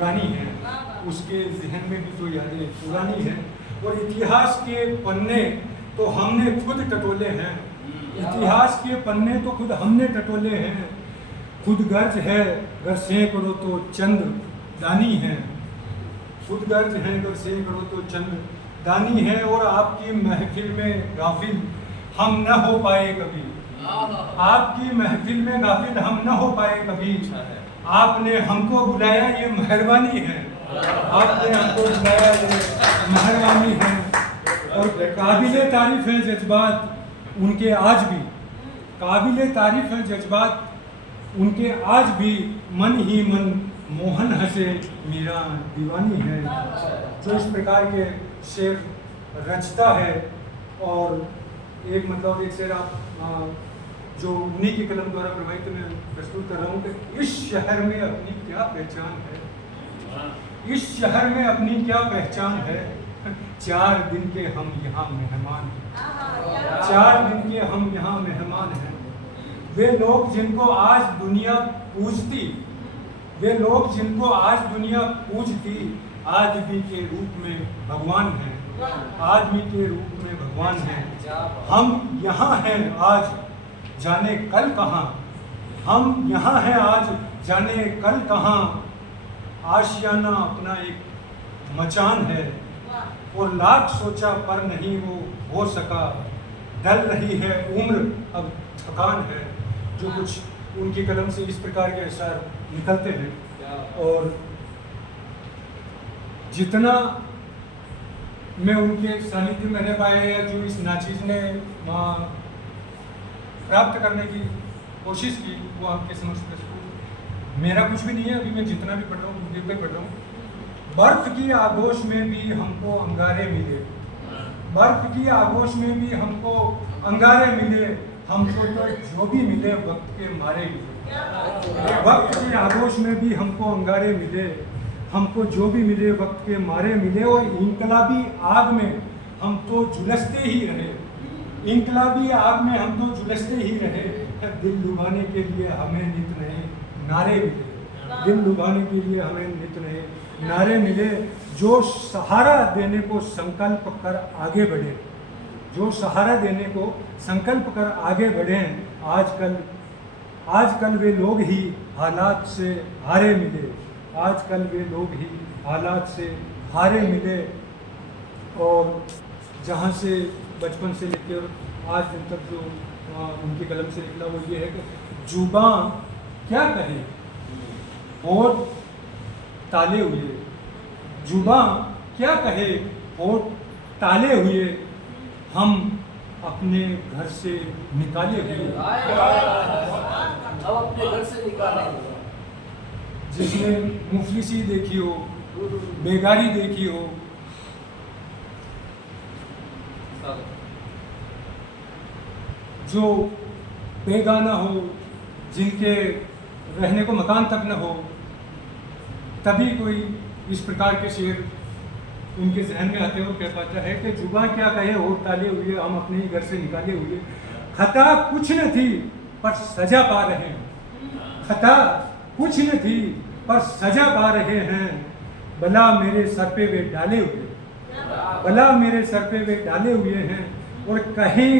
पुरानी हैं, उसके जहन में भी तो यादें पुरानी हैं। और इतिहास के पन्ने तो हमने खुद टटोले हैं, इतिहास के पन्ने तो खुद हमने टटोले हैं। खुद गर्ज है अगर सैकड़ों तो चंद दानी हैं, खुद गर्ज है अगर सैकड़ों तो चंद दानी है। और आपकी महफिल में गाफिल हम न हो पाए कभी, आपकी महफिल में गाफिल हम न हो पाए कभी। आपने हमको बुलाया ये मेहरबानी है, आपने हमको बुलाया ये मेहरबानी है। और काबिले तारीफ है जज्बात उनके आज भी, काबिले तारीफ है जज्बात उनके आज भी। मन ही मन मोहन हंसे मीरा दीवानी है। जो इस प्रकार के शेर रचता है। और एक मतलब एक शेर आप जो उन्हीं की कलम द्वारा प्रभावित मैं प्रस्तुत कर रहा हूँ कि इस शहर में अपनी क्या पहचान है, इस शहर में अपनी क्या पहचान है। 4 दिन के हम यहाँ मेहमान हैं, 4 दिन के हम यहाँ मेहमान हैं। वे लोग जिनको आज दुनिया पूजती, वे लोग जिनको आज दुनिया पूजती, आदमी के रूप में भगवान हैं, आदमी के रूप में भगवान हैं। हम यहाँ हैं आज जाने कल कहाँ, हम यहाँ हैं आज जाने कल कहाँ। आशियाना अपना एक मचान है और लाख सोचा पर नहीं वो हो सका। ढल रही है उम्र अब थकान है। जो कुछ उनकी कलम से इस प्रकार के अशार निकलते हैं। और जितना मैं उनके सानिध्य में रह पाया या जो इस नाचीज़ ने प्राप्त करने की कोशिश की वो आपके समक्ष प्रस्तुत। मेरा कुछ भी नहीं है, अभी मैं जितना भी पढ़ रहा हूँ उसी पे पढ़ रहा हूँ। बर्फ की आगोश में भी हमको अंगारे मिले, बर्फ की आगोश में भी हमको अंगारे मिले। हमको तो जो भी मिले वक्त के मारे मिले, वक्त की आगोश में भी हमको अंगारे मिले। हमको जो भी मिले वक्त के मारे मिले। और इनकलाबी आग में हम तो झुलसते ही रहे, इनकलाबी आग में हम तो झुलसते ही रहे। दिल लुभाने के लिए हमें नित नए नारे मिले, दिल लुभाने के लिए हमें नित नए नारे मिले। जो सहारा देने को संकल्प कर आगे बढ़े, जो सहारा देने को संकल्प कर आगे बढ़े। आजकल वे लोग ही हालात से हारे मिले, आजकल वे लोग ही हालात से हारे मिले। और जहाँ से बचपन से लेकर आज दिन तक जो उनकी कलम से निकला वो ये है कि जुबां क्या कहे होठ ताले हुए, जुबां क्या कहे होठ ताले हुए। हम अपने घर से निकाले हुए, अब अपने घर से निकाले। जिसने मुफलिसी देखी हो, बेगारी देखी हो, जो बेगाना हो, जिनके रहने को मकान तक न हो, तभी कोई इस प्रकार के शेर उनके जहन में आते और कह पाता है कि जुबां क्या कहे होठ ताले हुए, हम अपने ही घर से निकाले हुए। खता कुछ न थी पर सजा पा रहे हैं, खता कुछ न थी पर सजा पा रहे हैं। भला मेरे सर पे वे डाले हुए, भला मेरे सर पे वे डाले हुए हैं। और कहें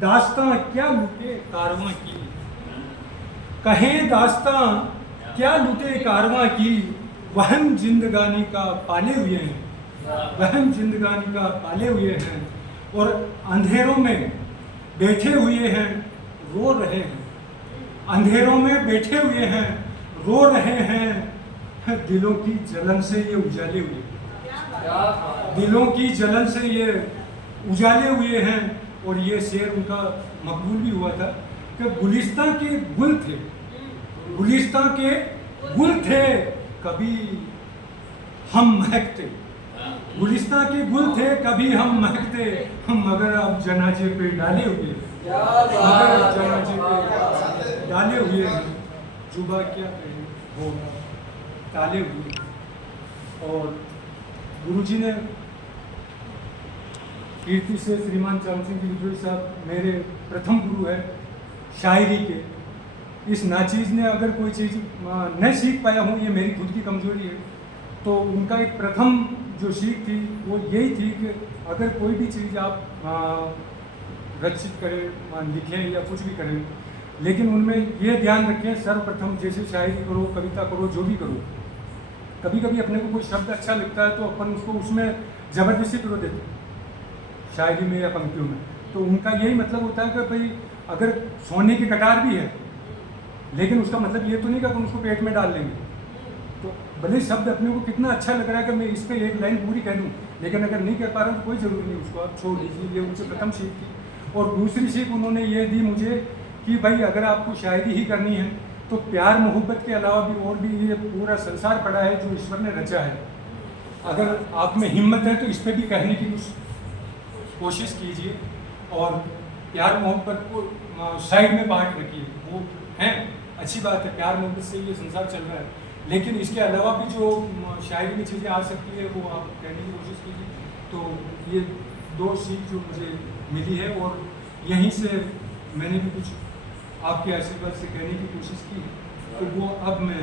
दास्तां क्या लुटे कारवां की, कहें दास्तां क्या लुटे कारवां की। वहम जिंदगानी का पाले हुए हैं, वहम जिंदगानी का पाले हुए हैं। और अंधेरों में बैठे हुए हैं रो रहे हैं, अंधेरों में बैठे हुए हैं रो रहे हैं। दिलों की जलन से ये उजाले हुए, दिलों की जलन से ये उजाले हुए हैं। और ये शेर उनका मकबूल भी हुआ था कि गुलिस्तां के गुल थे, गुलिस्तां के गुल थे कभी हम महकते, गुलिस्तां के गुल थे कभी हम महकते। मगर अब जनाजे पे डाले हुए, मगर जनाजे पे डाले हुए हैं। जुबा क्या कहे वो ताले हुए। और गुरुजी ने कीर्ति से श्रीमान चाम सिंह विद्रोही साहब मेरे प्रथम गुरु है शायरी के। इस नाचीज़ ने अगर कोई चीज़ न सीख पाया हूँ, ये मेरी खुद की कमजोरी है, तो उनका एक प्रथम जो सीख थी वो यही थी कि अगर कोई भी चीज़ आप रचित करें, लिखें या कुछ भी करें, लेकिन उनमें ये ध्यान रखें सर्वप्रथम, जैसे शायरी करो, कविता करो, जो भी करो, कभी कभी अपने को कोई शब्द अच्छा लगता है तो अपन उसको उसमें ज़बरदस्ती पिरो देते हैं, शायरी में या पंक्तियों में। तो उनका यही मतलब होता है कि भाई अगर सोने की कटार भी है, लेकिन उसका मतलब ये तो नहीं कि अपन उसको पेट में डाल लेंगे। तो भले शब्द अपने को कितना अच्छा लग रहा है कि मैं इस पर एक लाइन पूरी कह दूँ, लेकिन अगर नहीं कह पा रहा हूँ तो कोई ज़रूरी नहीं, उसको आप छोड़ दीजिए। ये उनसे प्रथम सीख थी। और दूसरी सीख उन्होंने ये दी मुझे कि भाई अगर आपको शायरी ही करनी है तो प्यार मोहब्बत के अलावा भी और भी ये पूरा संसार पड़ा है जो ईश्वर ने रचा है। अगर आप में हिम्मत है तो इस पर भी कहने की कुछ कोशिश कीजिए और प्यार मोहब्बत को साइड में बांट रखिए। वो हैं, अच्छी बात है, प्यार मोहब्बत से ये संसार चल रहा है, लेकिन इसके अलावा भी जो शायरी में चीज़ें आ सकती है वो आप कहने की कोशिश कीजिए। तो ये दो सीख जो मुझे मिली है और यहीं से मैंने भी कुछ आपके आशीर्वाद से कहने की कोशिश की, तो वो अब मैं